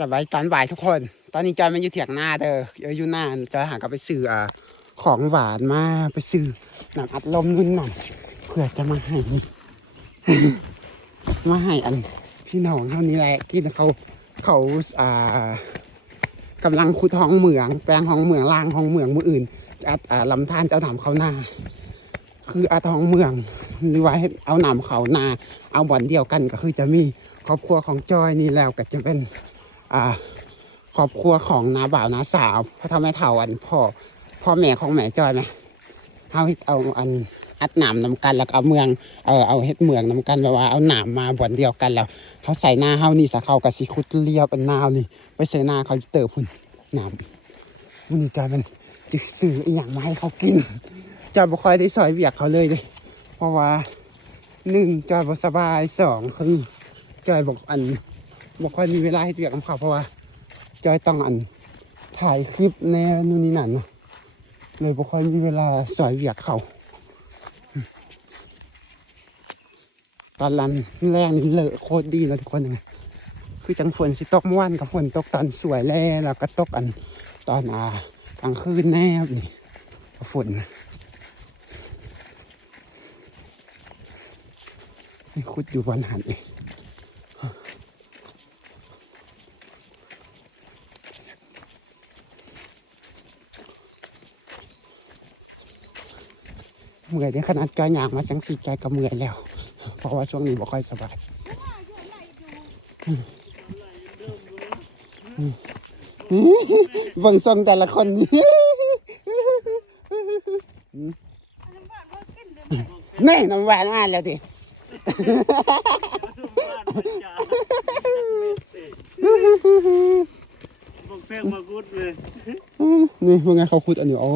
สบายตอนบ่ายทุกคนตอนนี้จอยมันอยู่เถียงหน้าเด้ออยู่หน้าจอยหากับไปซื้อของหวานมาไปซื้อน้ำอัดลมนุ่นหน่อยเพื่อจะมาให้ มาให้อันพี่น้องเท่านี้แหละที่เขากำลังขุดห้องเหมืองแปลงห้องเหมืองล่างห้องเหมืองมืออื่นจะลำธารเจ้าหนามเขาหน้าคืออัดห้องเหมืองหรือว่าเอาหนามเขาหน้าเอาบ่อนเดียวกันก็คือจะมีครอบครัวของจอยนี่แล้วก็จะเป็นครอบครัวของน้าบ่าวน้าสาวเพราะทำให้เท่าอันพ่อแม่ของแม่จอยไหมเอาอันอัดหนามนำกันแล้วก็เอาเมืองเอาเฮ็ดเมืองนำกันแบบว่าเอาหนามมาบ่อนเดียวกันแล้วเขาใส่หน้าเฮานี่สะเขากับสิคุดเลียวเป็นนาวนี่ไปเสือหน้าเขาเติบพุ่นหนามมันจอยมันจะซื้ออีหยังมาให้เขากินจอยบ่ค่อยได้ซอยเวียกเขาเลยเพราะว่า1จอยบ่สบาย2คือจอยบอกบ่ค่อยมีเวลาให้เวียกกับเขาเพราะว่าจอยต้องถ่ายคลิปแนวนู่นนี่นั่นเนาะเลยบ่ค่อยมีเวลาซอยเวียกเขาตอนรันแรงนี่เลอะโคตรดีเลยทุกคนเลยคือจังฝนสิตกเมื่อวานกับฝนตกตอนสวยแล้วก็ตกตอนกลางคืนแน่นี่ฝนนี่คุดอยู่บนหันเองเมื่อยได้ขนาดจอยหยางมาจังสีใจก็เมื่อยแล้วเพราะว่าช่วงนี้บ่ค่อยสบายเบิ่งทรงแต่ละคนนี่นี่น้ำหวานมาแล้วดิบอกเพลงมาคุดเลยนี่ว่าไงเขาคุดอันนี้อ๋อ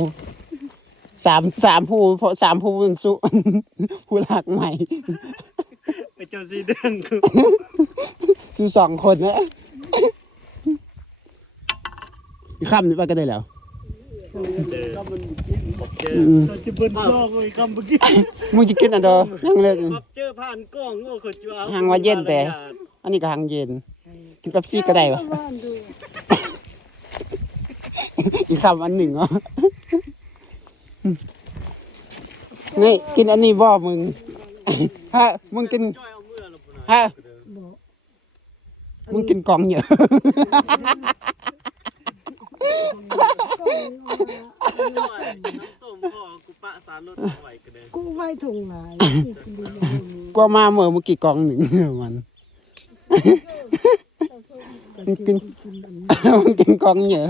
สามผู้สุผู้หลักใหม่ไอเจ้าสีแดงคือ2 คนนะอีกคำนี้ไปก็ได้แล้วเจอจะเบิ้ลซอกเลยคำเมื่อกี้มึงจะกินอันเดียวยังเลยเจอผ่านกล้องโง่เขาจ้าหางว่าเย็นแต่อันนี้ก็หางเย็นกินเป๊ปซี่ก็ได้ปะอีกคำอันหนึ่งเหรอนี่กินอันนี้บ่มึงฮะมึงกินฮะมึงกินกองเยอะกูไว้ถุงไหนกว่ามาเมื่อกี้กองหนึ่งมันมันกินกองเยอะ